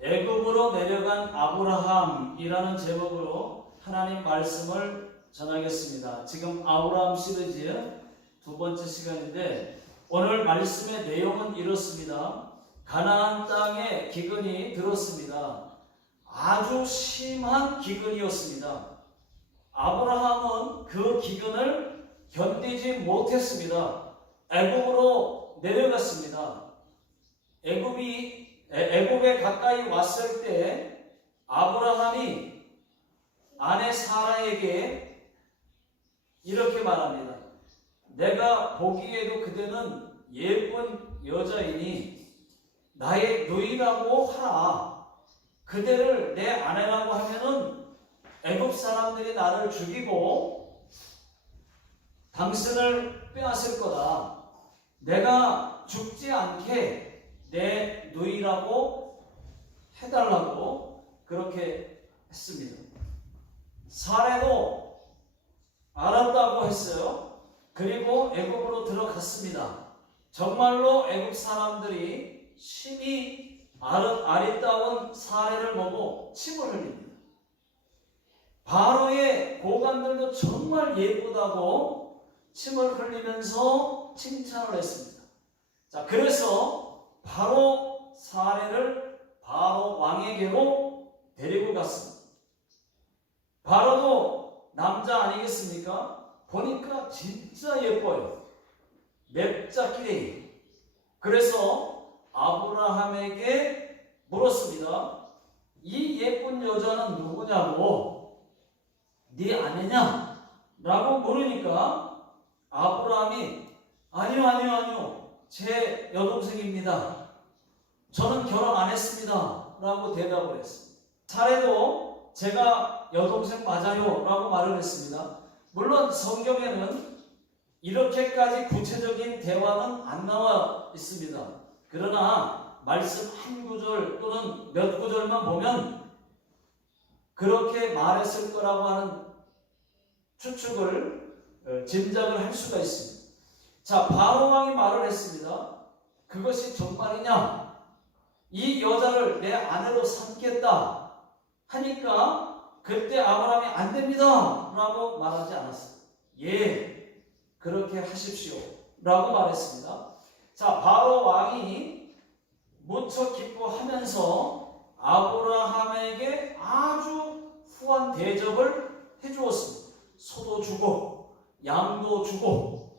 애굽으로 내려간 아브라함이라는 제목으로 하나님 말씀을 전하겠습니다. 지금 아브라함 시리즈 두 번째 시간인데 오늘 말씀의 내용은 이렇습니다. 가나안 땅에 기근이 들었습니다. 아주 심한 기근이었습니다. 아브라함은 그 기근을 견디지 못했습니다. 애굽으로 내려갔습니다. 애굽에 가까이 왔을 때 아브라함이 아내 사라에게 이렇게 말합니다. 내가 보기에도 그대는 예쁜 여자이니 나의 누이라고 하라. 그대를 내 아내라고 하면은 애굽 사람들이 나를 죽이고 당신을 빼앗을 거다. 내가 죽지 않게 내 누이라고 해달라고 그렇게 했습니다. 사례도 알았다고 했어요. 그리고 애굽으로 들어갔습니다. 정말로 애굽 사람들이 심히 아리따운 사례를 보고 침을 흘립니다. 바로의 고관들도 정말 예쁘다고 침을 흘리면서 칭찬을 했습니다. 자, 그래서 바로 사례를 바로 왕에게로 데리고 갔습니다. 바로도 남자 아니겠습니까? 보니까 진짜 예뻐요. 맵자끼리. 그래서 아브라함에게 물었습니다. 이 예쁜 여자는 누구냐고, 네 아내냐? 라고 물으니까 아브라함이 아니요 제 여동생입니다. 저는 결혼 안 했습니다. 라고 대답을 했습니다. 사례도 제가 여동생 맞아요. 라고 말을 했습니다. 물론 성경에는 이렇게까지 구체적인 대화는 안 나와 있습니다. 그러나 말씀 한 구절 또는 몇 구절만 보면 그렇게 말했을 거라고 하는 추측을 짐작을 할 수가 있습니다. 자, 바로 왕이 말을 했습니다. 그것이 정말이냐? 이 여자를 내 아내로 삼겠다 하니까 그때 아브라함이 안 됩니다 라고 말하지 않았어요. 예, 그렇게 하십시오 라고 말했습니다. 자, 바로 왕이 무척 기뻐하면서 아브라함에게 아주 후한 대접을 해주었습니다. 소도 주고 양도 주고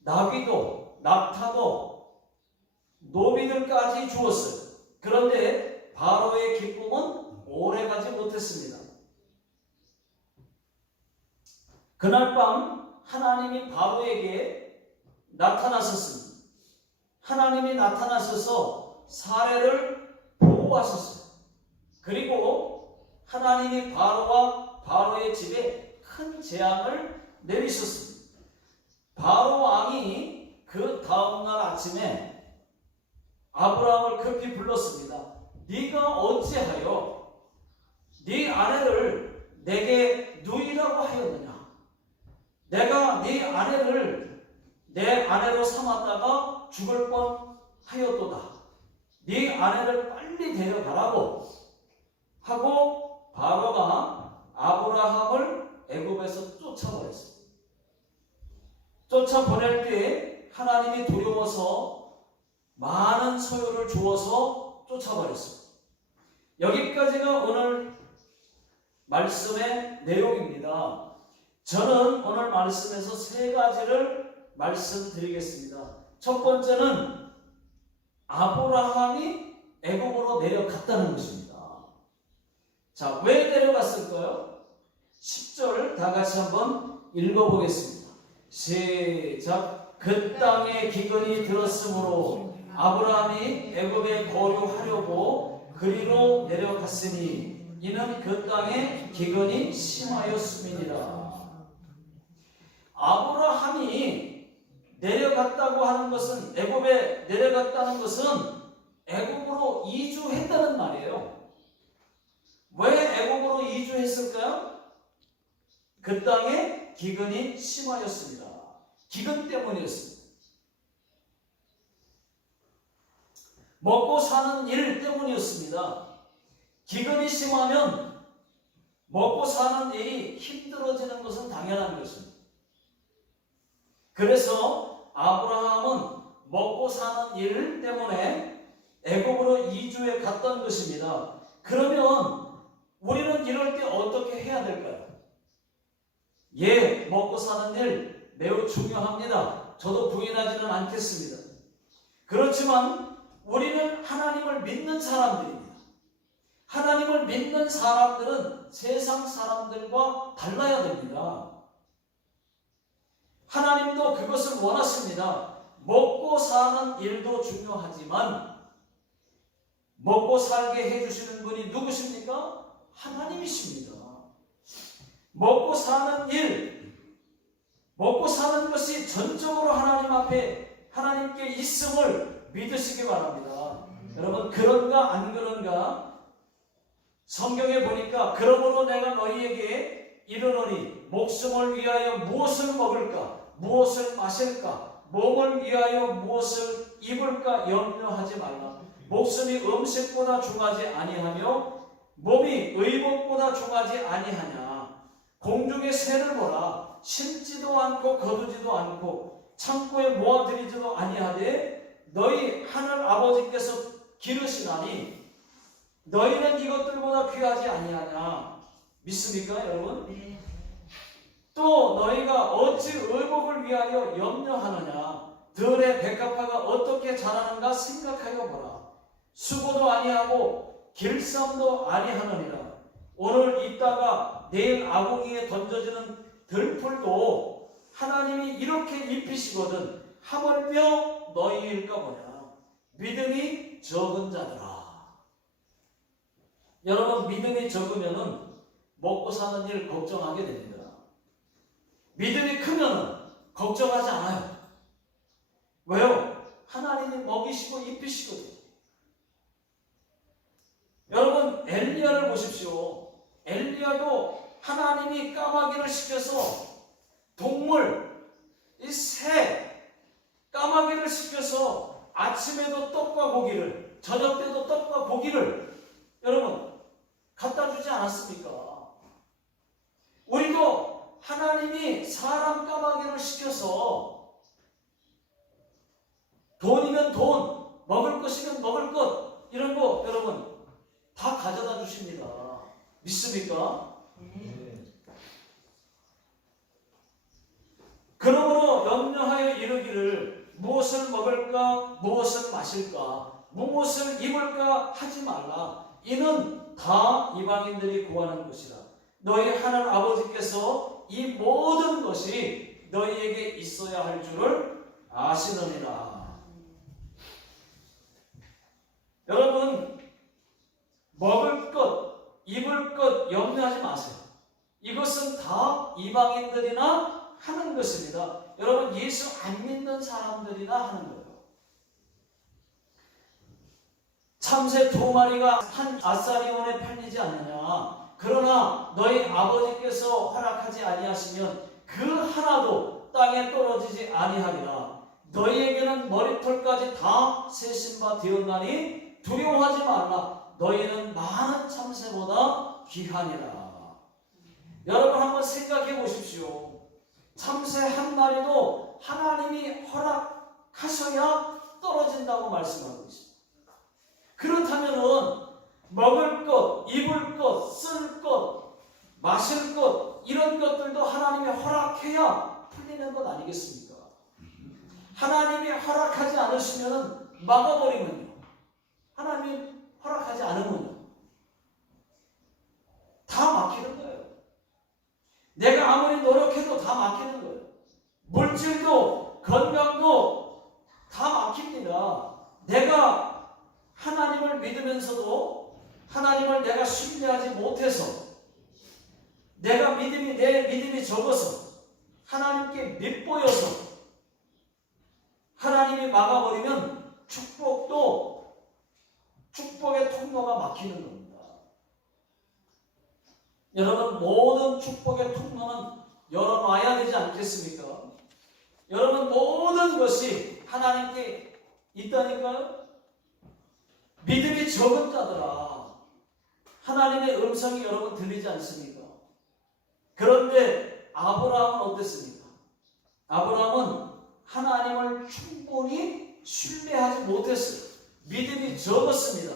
나귀도 낙타도 노비들까지 주었어요. 그런데 바로의 기쁨은 오래가지 못했습니다. 그날 밤 하나님이 바로에게 나타나셨습니다. 하나님이 나타나셔서 사례를 보호하셨어요. 그리고 하나님이 바로와 바로의 집에 큰 재앙을 내리셨습니다. 바로 왕이 그 다음날 아침에 아브라함을 급히 불렀습니다. 네가 어찌하여 네 아내를 내게 누이라고 하였느냐? 내가 네 아내를 내 아내로 삼았다가 죽을 뻔하였도다. 네 아내를 빨리 데려가라고 하고 바로가 아브라함을 애굽에서 쫓아버렸습니다. 쫓아보낼 때 하나님이 두려워서 많은 소요를 주어서 쫓아버렸습니다. 여기까지가 오늘 말씀의 내용입니다. 저는 오늘 말씀에서 세 가지를 말씀드리겠습니다. 첫 번째는 아브라함이 애굽으로 내려갔다는 것입니다. 자, 왜 내려갔을까요? 10절 다 같이 한번 읽어보겠습니다. 시작. 그 땅에 기근이 들었으므로 아브라함이 애굽에 거류하려고 그리로 내려갔으니 이는 그 땅에 기근이 심하였음이니라. 아브라함이 내려갔다고 하는 것은, 애굽에 내려갔다는 것은 애굽으로 이주했다는 말이에요. 왜 애굽으로 이주했을까요? 그 땅에 기근이 심하였습니다. 기근 때문이었습니다. 먹고 사는 일 때문이었습니다. 기근이 심하면 먹고 사는 일이 힘들어지는 것은 당연한 것입니다. 그래서 아브라함은 먹고 사는 일 때문에 애굽으로 이주해 갔던 것입니다. 그러면 우리는 이럴 때 어떻게 해야 될까요? 예, 먹고 사는 일 매우 중요합니다. 저도 부인하지는 않겠습니다. 그렇지만 우리는 하나님을 믿는 사람들입니다. 하나님을 믿는 사람들은 세상 사람들과 달라야 됩니다. 하나님도 그것을 원하십니다. 먹고 사는 일도 중요하지만 먹고 살게 해주시는 분이 누구십니까? 하나님이십니다. 먹고 사는 일, 먹고 사는 것이 전적으로 하나님 앞에 하나님께 있음을 믿으시기 바랍니다. 여러분, 그런가 안 그런가? 성경에 보니까 그러므로 내가 너희에게 이르노니 목숨을 위하여 무엇을 먹을까? 무엇을 마실까? 몸을 위하여 무엇을 입을까? 염려하지 말라. 목숨이 음식보다 중하지 아니하며 몸이 의복보다 중하지 아니하냐. 공중의 새를 보라. 심지도 않고 거두지도 않고 창고에 모아들이지도 아니하되 너희 하늘 아버지께서 기르시나니 너희는 이것들보다 귀하지 아니하냐. 믿습니까, 여러분? 네. 또 너희가 어찌 의복을 위하여 염려하느냐. 들의 백합화가 어떻게 자라는가 생각하여 보라. 수고도 아니하고 길쌈도 아니하느니라. 오늘 입다가 내일 아궁이에 던져지는 들풀도 하나님이 이렇게 입히시거든 하물며 너희일까 보냐. 믿음이 적은 자들아. 여러분, 믿음이 적으면은 먹고 사는 일 걱정하게 됩니다. 믿음이 크면은 걱정하지 않아요. 왜요? 하나님이 먹이시고 입히시거든요. 여러분, 엘리야를 보십시오. 엘리야도 하나님이 까마귀를 시켜서 동물, 이 새, 까마귀를 시켜서 아침에도 떡과 고기를, 저녁 때도 떡과 고기를 여러분 갖다 주지 않았습니까? 우리도 하나님이 사람 까마귀를 시켜서 돈이면 돈, 먹을 것이면 먹을 것, 이런 거 여러분 다 가져다 주십니다. 믿습니까? 그러므로 염려하여 이르기를 무엇을 먹을까, 무엇을 마실까, 무엇을 입을까 하지 말라. 이는 다 이방인들이 구하는 것이라. 너희 하늘 아버지께서 이 모든 것이 너희에게 있어야 할 줄을 아시느니라. 여러분, 먹을 것, 입을 것 염려하지 마세요. 이것은 다 이방인들이나 하는 것입니다. 여러분, 예수 안 믿는 사람들이나 하는 거예요. 참새 2마리가 한 아사리온에 팔리지 않느냐. 그러나 너희 아버지께서 허락하지 아니하시면 그 하나도 땅에 떨어지지 아니하리라. 너희에게는 머리털까지 다 세신 바 되었나니 두려워하지 말라. 너희는 많은 참새보다 귀하니라. 여러분, 한번 생각해 보십시오. 참새 한 마리도 하나님이 허락하셔야 떨어진다고 말씀하고 있습니다. 그렇다면은 먹을 것, 입을 것, 쓸 것, 마실 것, 이런 것들도 하나님이 허락해야 풀리는 것 아니겠습니까? 하나님이 허락하지 않으시면 막아버리면요. 하나님이 허락하지 않으면요. 다 막히는 거예요. 내가 아무리 노력해도 다 막히는 거예요. 물질도 건강도 다 막힙니다. 내가 하나님을 믿으면서도 하나님을 내가 신뢰하지 못해서 내 믿음이 적어서 하나님께 밉보여서 하나님이 막아버리면 축복의 통로가 막히는 겁니다. 여러분, 모든 축복의 통로는 열어놔야 되지 않겠습니까? 여러분, 모든 것이 하나님께 있다니까요. 믿음이 적은 자들아, 하나님의 음성이 여러분 들리지 않습니까? 그런데 아브라함은 어땠습니까? 아브라함은 하나님을 충분히 신뢰하지 못했어요. 믿음이 적었습니다.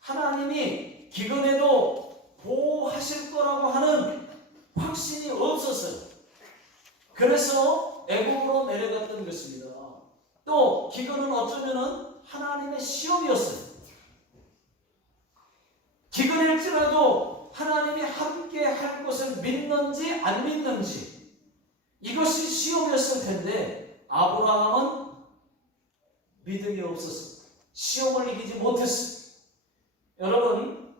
하나님이 기근에도 보호하실 거라고 하는 확신이 없었어요. 그래서 애굽으로 내려갔던 것입니다. 또 기근은 어쩌면은 하나님의 시험이었어요. 기근일지라도 하나님이 함께 할 것을 믿는지 안 믿는지 이것이 시험이었을 텐데 아브라함은 믿음이 없었습니다. 시험을 이기지 못했습니다. 여러분,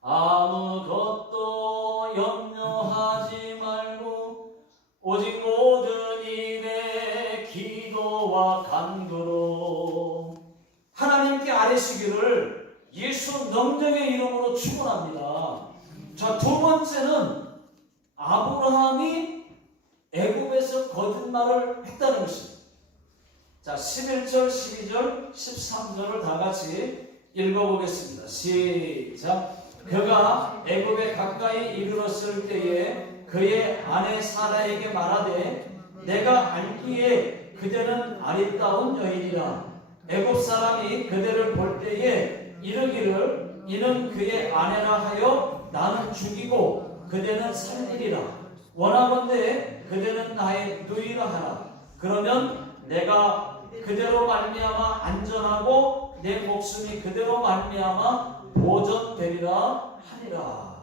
아무것도 염려하지 말고 오직 모든 일에 기도와 간구로 하나님께 아뢰시기를 예수 능력의 이름으로 축원합니다. 자, 두 번째는 아브라함이 애굽에서 거짓말을 했다는 것입니다. 자, 11절, 12절, 13절을 다 같이 읽어보겠습니다. 시작. 그가 애굽에 가까이 이르렀을 때에 그의 아내 사라에게 말하되 내가 알기에 그대는 아리따운 여인이라. 애굽 사람이 그대를 볼 때에 이르기를 이는 그의 아내라 하여 나는 죽이고 그대는 살리리라. 원하건대 그대는 나의 누이라 하라. 그러면 내가 그대로 말미암아 안전하고 내 목숨이 그대로 말미암아 보존되리라 하니라.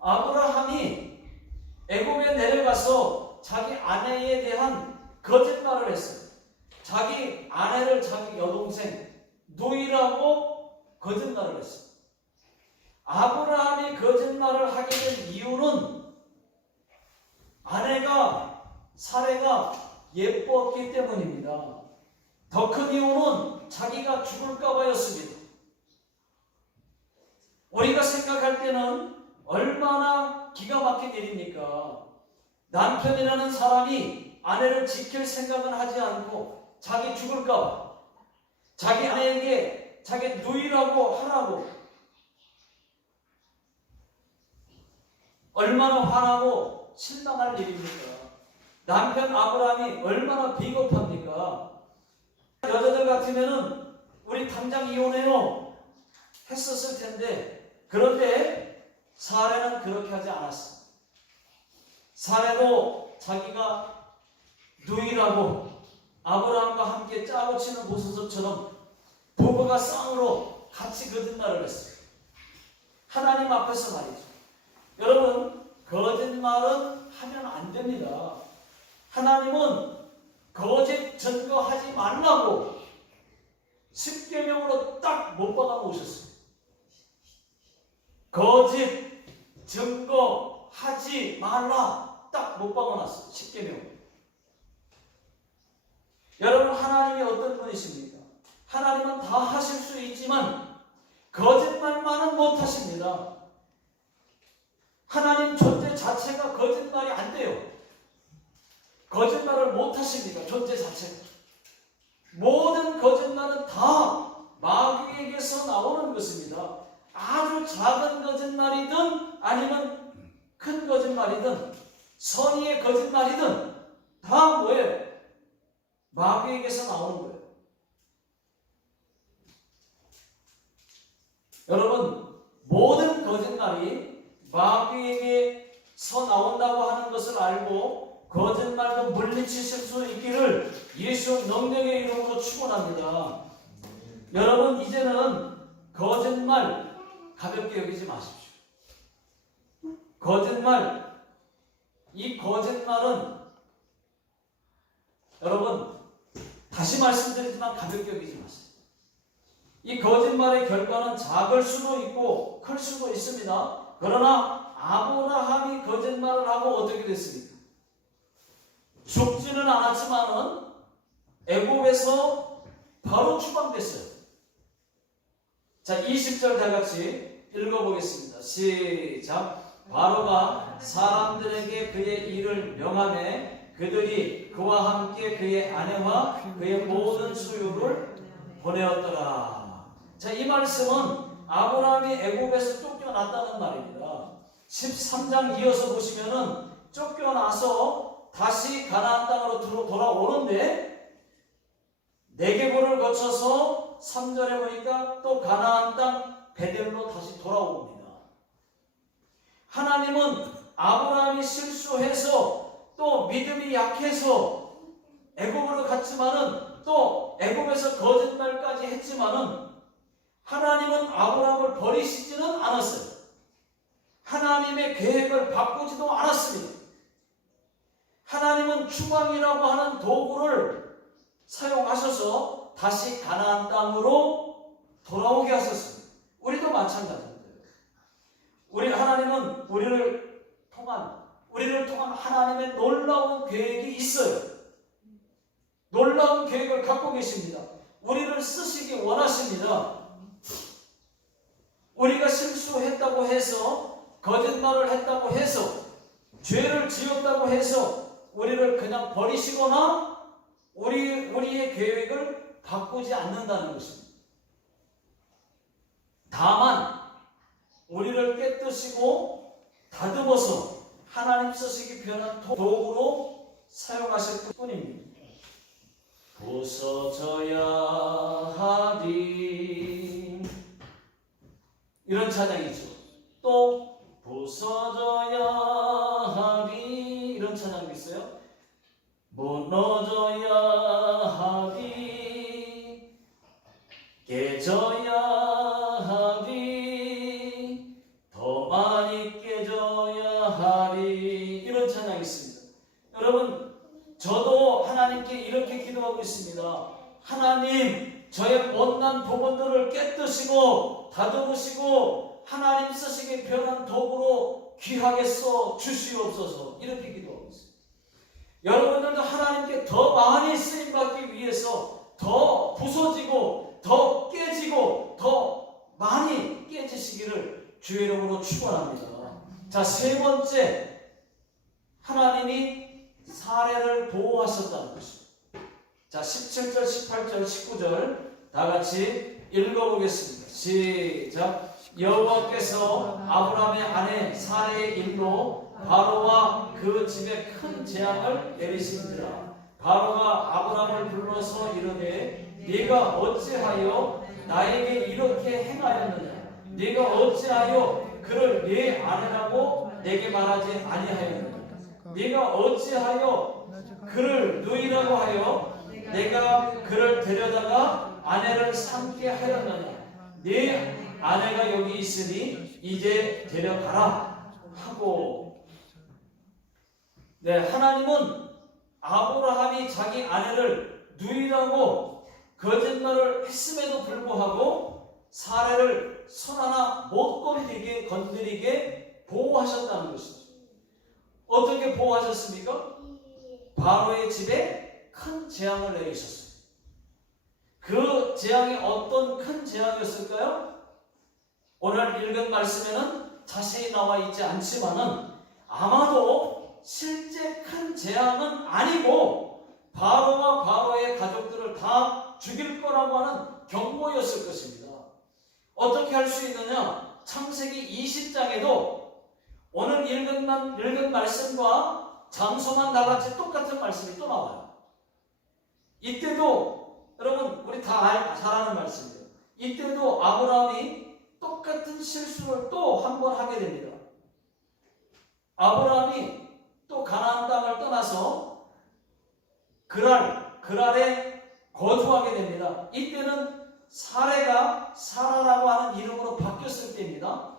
아브라함이 애굽에 내려가서 자기 아내에 대한 거짓말을 했어요. 자기 아내를 자기 여동생 누이라고 거짓말을 했어요. 아브라함이 거짓말을 하게 된 이유는 아내가 사레가 예뻤기 때문입니다. 더 큰 이유는 자기가 죽을까 봐였습니다. 우리가 생각할 때는 얼마나 기가 막힌 일입니까? 남편이라는 사람이 아내를 지킬 생각은 하지 않고 자기 죽을까 봐 자기 아내에게 자기 누이라고 하라고 얼마나 화나고 실망할 일입니까? 남편 아브라함이 얼마나 비겁합니까? 여자들 같으면은 우리 당장 이혼해요 했었을 텐데, 그런데 사레는 그렇게 하지 않았어. 사레도 자기가 누이라고 아브라함과 함께 짜고 치는 모습처럼 부부가 쌍으로 같이 거짓말을 했어요. 하나님 앞에서 말이죠. 여러분, 거짓말은 하면 안 됩니다. 하나님은 거짓 증거하지 말라고 10계명으로 딱 못 박아 놓으셨어요. 거짓 증거하지 말라 딱 못 박아 놨어요. 10계명. 여러분, 하나님이 어떤 분이십니까? 하나님은 다 하실 수 있지만 거짓말만은 못 하십니다. 하나님 존재 자체가 거짓말이 안 돼요. 거짓말을 못 하십니다. 존재 자체가. 모든 거짓말은 다 마귀에게서 나오는 것입니다. 아주 작은 거짓말이든 아니면 큰 거짓말이든 선의의 거짓말이든 다 뭐예요? 마귀에게서 나오는 거예요. 여러분, 모든 거짓말이 마귀에게서 나온다고 하는 것을 알고 거짓말도 물리치실 수 있기를 예수 능력의 이름으로 축원합니다. 여러분, 이제는 거짓말 가볍게 여기지 마십시오. 거짓말, 이 거짓말은 여러분, 다시 말씀드리지만 가볍게 여기지 마세요. 이 거짓말의 결과는 작을 수도 있고 클 수도 있습니다. 그러나 아브라함이 거짓말을 하고 어떻게 됐습니까? 죽지는 않았지만은 애굽에서 바로 추방됐어요. 자, 20절 다 같이 읽어보겠습니다. 시작. 바로가 사람들에게 그의 일을 명하매 그들이 그와 함께 그의 아내와 그의 모든 수요를 보내었더라. 자, 이 말씀은 아브라함이 애굽에서 쫓겨났다는 말입니다. 13장 이어서 보시면은 쫓겨나서 다시 가나안 땅으로 돌아오는데 네게보를 거쳐서 3절에 보니까 또 가나안 땅 베델로 다시 돌아옵니다. 하나님은 아브라함이 실수해서 또 믿음이 약해서 애굽으로 갔지만은 또 애굽에서 거짓말까지 했지만은 하나님은 아브라함을 버리시지는 않았어요. 하나님의 계획을 바꾸지도 않았습니다. 하나님은 추방이라고 하는 도구를 사용하셔서 다시 가나안 땅으로 돌아오게 하셨습니다. 우리도 마찬가지입니다. 하나님은 우리를 통한 하나님의 놀라운 계획이 있어요. 놀라운 계획을 갖고 계십니다. 우리를 쓰시기 원하십니다. 우리가 실수했다고 해서, 거짓말을 했다고 해서, 죄를 지었다고 해서 우리를 그냥 버리시거나 우리의 계획을 바꾸지 않는다는 것입니다. 다만 우리를 깨뜨시고 다듬어서 하나님 쓰시기 편한 도구로 사용하실 뿐입니다. 부서져야 하리, 이런 찬양이죠. 또 부서져야 하리, 이런 찬양도 있어요. 무너져야 하리, 깨져야 하리, 더 많이 깨져야 하리, 이런 찬양이 있습니다. 여러분, 저도 하나님께 이렇게 기도하고 있습니다. 하나님, 저의 못난 부분들을 깨뜨시고 다듬으시고 하나님 쓰시기 편한 도구로 귀하게 써 주시옵소서, 이렇게 기도하고 있습니다. 여러분들도 하나님께 더 많이 쓰임받기 위해서 더 부서지고 더 깨지고 더 많이 깨지시기를 주의 이름으로 축원합니다. 자, 세 번째, 하나님이 사례를 보호하셨다는 것입니다. 자, 17절, 18절, 19절 다 같이 읽어보겠습니다. 시작. 여호와께서 아브라함의 아내 사레의 일로 바로와 그 집에 큰 재앙을 내리신지라. 바로가 아브라함을 불러서 이르되 네가 어찌하여 나에게 이렇게 행하였느냐? 네가 어찌하여 그를 네 아내라고 내게 말하지 아니하였느냐? 네가 어찌하여 그를 누이라고 하여 내가 그를 데려다가 아내를 삼게 하였느냐? 네 아내가 여기 있으니 이제 데려가라 하고. 네, 하나님은 아브라함이 자기 아내를 누이라고 거짓말을 했음에도 불구하고 사례를 손 하나 못 건드리게 보호하셨다는 것이죠. 어떻게 보호하셨습니까? 바로의 집에 큰 재앙을 내리셨어요. 그 재앙이 어떤 큰 재앙이었을까요? 오늘 읽은 말씀에는 자세히 나와 있지 않지만은 아마도 실제 큰 재앙은 아니고 바로와 바로의 가족들을 다 죽일 거라고 하는 경고였을 것입니다. 어떻게 할 수 있느냐? 창세기 20장에도 오늘 읽은 말씀과 장소만 나같이 똑같은 말씀이 또 나와요. 이때도 여러분 우리 다 잘 아는 말씀이에요. 이때도 아브라함이 똑같은 실수를 또 한 번 하게 됩니다. 아브라함이 또 가나안 땅을 떠나서 그랄에 거주하게 됩니다. 이때는 사레가 사라라고 하는 이름으로 바뀌었을 때입니다.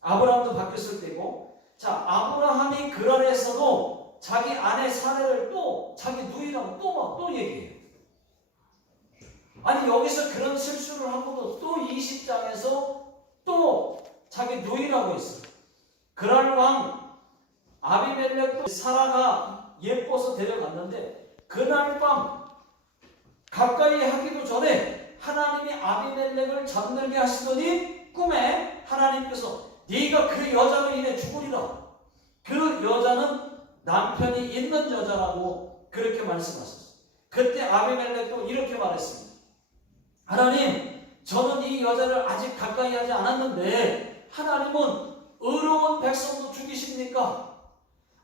아브라함도 바뀌었을 때고, 자, 아브라함이 그랄에서도 자기 아내 사레를 또 자기 누이라고 또 얘기해요. 아니, 여기서 그런 실수를 하고도 또 20장에서 또 자기 누이라고 했어요. 그랄 왕 아비멜렉도 사라가 예뻐서 데려갔는데 그날 밤 가까이 하기도 전에 하나님이 아비멜렉을 잠들게 하시더니 꿈에 하나님께서 네가 그 여자로 인해 죽으리라. 그 여자는 남편이 있는 여자라고 그렇게 말씀하셨어요. 그때 아비멜렉도 이렇게 말했습니다. 하나님, 저는 이 여자를 아직 가까이 하지 않았는데 하나님은 의로운 백성도 죽이십니까?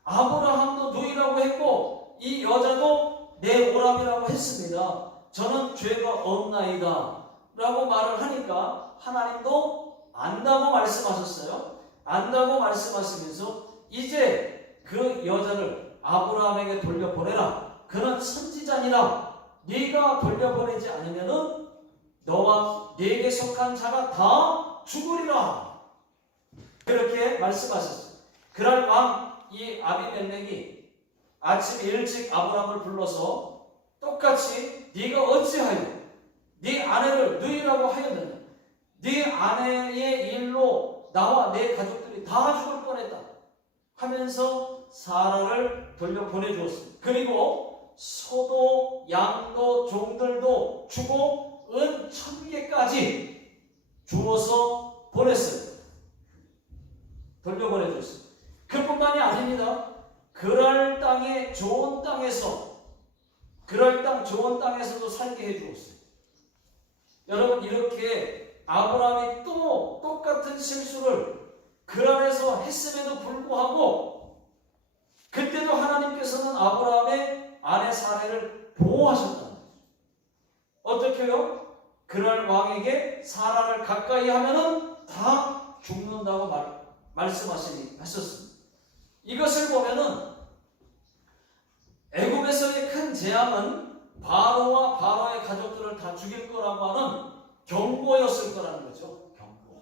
아브라함도 누이라고 했고 이 여자도 내 오람이라고 했습니다. 저는 죄가 없나이다 라고 말을 하니까 하나님도 안다고 말씀하셨어요. 안다고 말씀하시면서 이제 그 여자를 아브라함에게 돌려보내라. 그는 선지자니라. 네가 돌려보내지 않으면은 너와 네게 속한 자가 다 죽으리라. 그렇게 말씀하셨어요. 그날 밤 이 아비멜렉이 아침 일찍 아브라함을 불러서 똑같이 네가 어찌하여 네 아내를 누이라고 하였느냐. 네 아내의 일로 나와 내 가족들이 다 죽을 뻔했다 하면서 사라를 돌려보내주었습니다. 그리고 소도 양도 종들도 주고 은 1000개까지 주어서 보냈어요. 돌려보내줬어요. 그뿐만이 아닙니다. 그랄 땅의 좋은 땅에서 그랄 땅 좋은 땅에서도 살게 해주었어요. 여러분 이렇게 아브라함이 또 똑같은 실수를 그랄에서 했음에도 불구하고 그때도 하나님께서는 아브라함의 아내 사라를 보호하셨다는 거죠. 어떻게요? 그랄 왕에게 사라를 가까이 하면은 다 죽는다고 말씀하셨습니다. 이것을 보면은 애굽에서의 큰 재앙은 바로와 바로의 가족들을 다 죽일 거라고 하는 경고였을 거라는 거죠. 경고.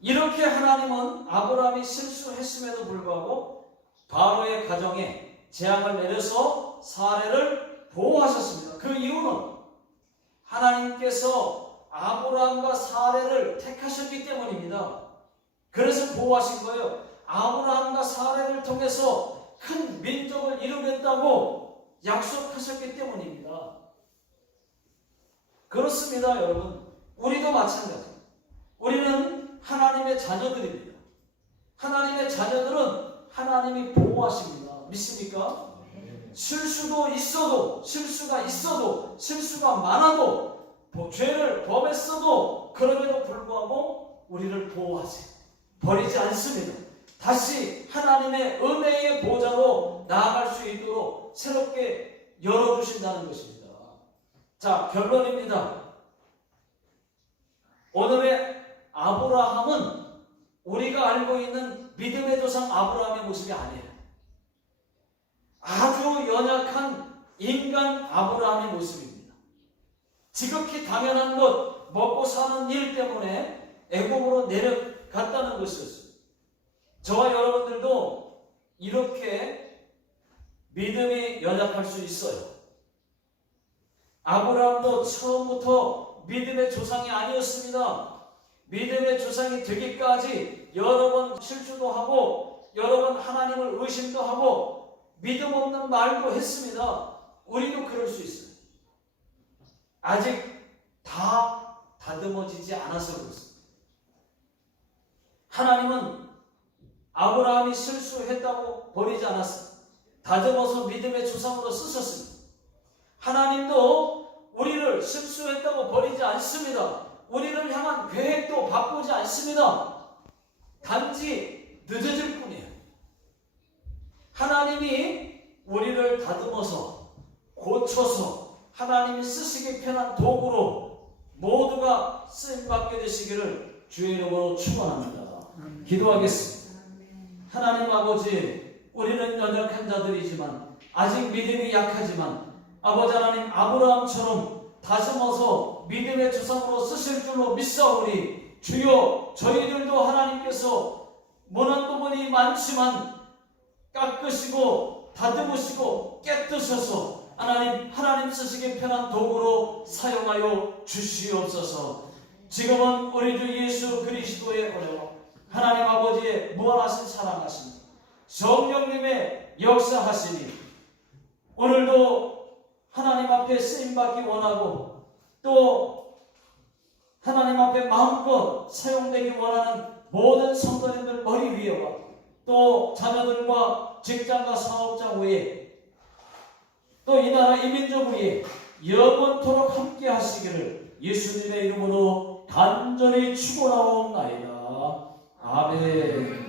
이렇게 하나님은 아브라함이 실수했음에도 불구하고 바로의 가정에 재앙을 내려서 사례를 보호하셨습니다. 그 이유는 하나님께서 아브라함과 사례를 택하셨기 때문입니다. 그래서 보호하신 거예요. 아브라함과 사례를 통해서 큰 민족을 이루겠다고 약속하셨기 때문입니다. 그렇습니다, 여러분. 우리도 마찬가지. 우리는 하나님의 자녀들입니다. 하나님의 자녀들은 하나님이 보호하십니다. 믿습니까? 실수가 있어도 실수가 많아도 죄를 범했어도 그럼에도 불구하고 우리를 보호하세요. 버리지 않습니다. 다시 하나님의 은혜의 보좌로 나아갈 수 있도록 새롭게 열어주신다는 것입니다. 자, 결론입니다. 오늘의 아브라함은 우리가 알고 있는 믿음의 조상 아브라함의 모습이 아니에요. 아주 연약한 인간 아브라함의 모습입니다. 지극히 당연한 것, 먹고 사는 일 때문에 애굽으로 내려갔다는 것이었어요. 저와 여러분들도 이렇게 믿음이 연약할 수 있어요. 아브라함도 처음부터 믿음의 조상이 아니었습니다. 믿음의 조상이 되기까지 여러 번 실수도 하고 여러 번 하나님을 의심도 하고 믿음 없는 말도 했습니다. 우리도 그럴 수 있어요. 아직 다 다듬어지지 않아서 그렇습니다. 하나님은 아브라함이 실수했다고 버리지 않았습니다. 다듬어서 믿음의 조상으로 쓰셨습니다. 하나님도 우리를 실수했다고 버리지 않습니다. 우리를 향한 계획도 바꾸지 않습니다. 단지 늦어질 뿐이에요. 하나님이 우리를 다듬어서 고쳐서 하나님이 쓰시기 편한 도구로 모두가 쓰임받게 되시기를 주의 이름으로 축원합니다. 기도하겠습니다. 하나님 아버지, 우리는 연약한 자들이지만 아직 믿음이 약하지만 아버지 하나님 아브라함처럼 다듬어서 믿음의 조상으로 쓰실 줄로 믿사오니 주여 저희들도 하나님께서 모난 부분이 많지만 깎으시고 다듬으시고 깨뜨셔서 하나님 쓰시기 편한 도구로 사용하여 주시옵소서. 지금은 우리 주 예수 그리스도의 은혜로 하나님 아버지의 무한하신 사랑하심 성령님의 역사하시니 오늘도 하나님 앞에 쓰임받기 원하고 또 하나님 앞에 마음껏 사용되기 원하는 모든 성도님들 머리 위에와 또 자녀들과 직장과 사업자 위에 또 이 나라 이 민족 위에 영원토록 함께 하시기를 예수님의 이름으로 간절히 축원하옵나이다. 아멘.